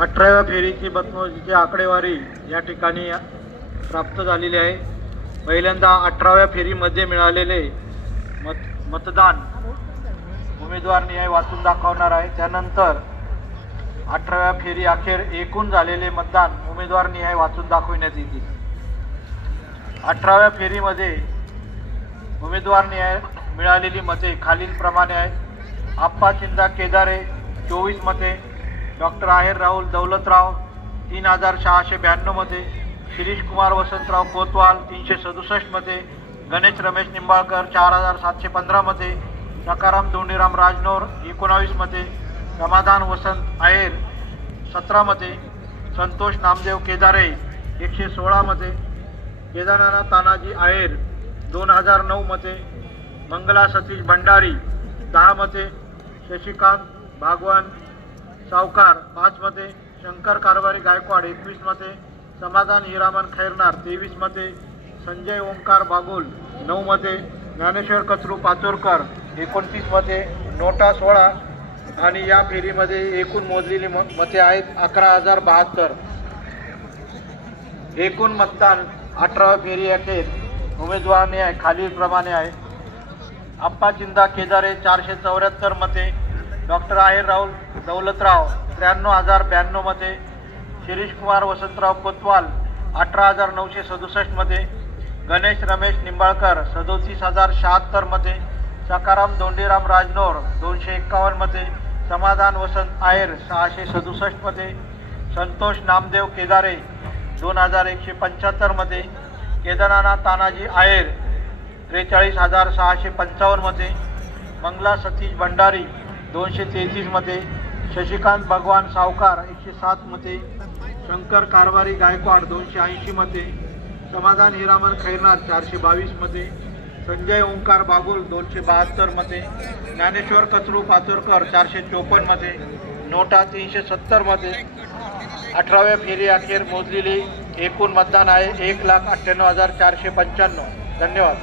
अठराव्या फेरीची मतमोजणीची आकडेवारी या ठिकाणी प्राप्त झालेली आहे. पहिल्यांदा अठराव्या फेरीमध्ये मिळालेले मत मतदान उमेदवार न्याय वाचून दाखवणार आहे. त्यानंतर अठराव्या फेरी अखेर एकूण झालेले मतदान उमेदवार न्याय वाचून दाखविण्यात येतील. अठराव्या फेरीमध्ये उमेदवार न्याय मिळालेली मते खालीलप्रमाणे आहेत. आप्पा चिंदा केदारे चोवीस मते. डॉक्टर आहेर राहुल दौलतराव तीन हजार सहाशे ब्याण्णवमध्ये शिरीष कुमार वसंतराव कोतवाल तीनशे सदुसष्टमध्ये गणेश रमेश निंबाळकर चार हजार सातशे पंधरामध्ये सकाराम धोंडीराम राजनोर एकोणावीसमध्ये समाधान वसंत आहेर सतरामध्ये संतोष नामदेव केदारे एकशे सोळामध्ये केदारनाथ तानाजी आहेर दोन हजार नऊमध्ये मंगला सतीश भंडारी दहामध्ये शशिकांत भागवान सावकार पाचमध्ये शंकर कारभारी गायकवाड एकवीसमध्ये समाधान हिरामन खैरनार तेवीसमध्ये संजय ओंकार बागुल नऊमध्ये ज्ञानेश्वर कचरू पाचोरकर एकोणतीसमध्ये नोटा सोळा आणि या फेरीमध्ये एकूण मोजलेली म मते आहेत अकरा हजार बहात्तर. एकूण मतदान अठरा फेरी अखेर उमेदवाराने आहे खालीलप्रमाणे आहे. आप्पा चिंदा केदारे चारशे चौऱ्याहत्तर मते डॉक्टर आहेर राहुल दौलतराव त्र्याण्णव हजार ब्याण्णवमध्ये शिरीषकुमार शिरीष कुमार वसंतराव कोतवाल अठरा हजार नऊशे सदुसष्टमध्ये गणेश रमेश निंबाळकर सदोतीस हजार शहात्तरमध्ये सकाराम दोंडीराम राजनोर दोनशे एक्कावन्नमध्ये समाधान वसंत आयर सहाशे सदुसष्टमध्ये संतोष नामदेव केदारे दोन हजार एकशे पंच्याहत्तरमध्ये केदारनाथ तानाजी आयर त्रेचाळीस हजार सहाशे पंचावन्नमध्ये मंगला सतीश भंडारी दोनशे तेहतीसमध्ये शशिकांत भगवान सावकार एकशे सात मते शंकर कारवारी गायकवाड दोनशे ऐंशी मते समाधान हिरामन खैरनार चारशे बावीस मते संजय ओंकार बागुल दोनशे बहात्तर मते ज्ञानेश्वर कचरू पाचोरकर चारशे चोपन्न मते नोटा तीनशे सत्तर मते अठराव्या फेरी अखेर मोजलेली एकूण मतदान आहे एक लाख अठ्ठ्याण्णव हजार चारशे पंच्याण्णव. धन्यवाद.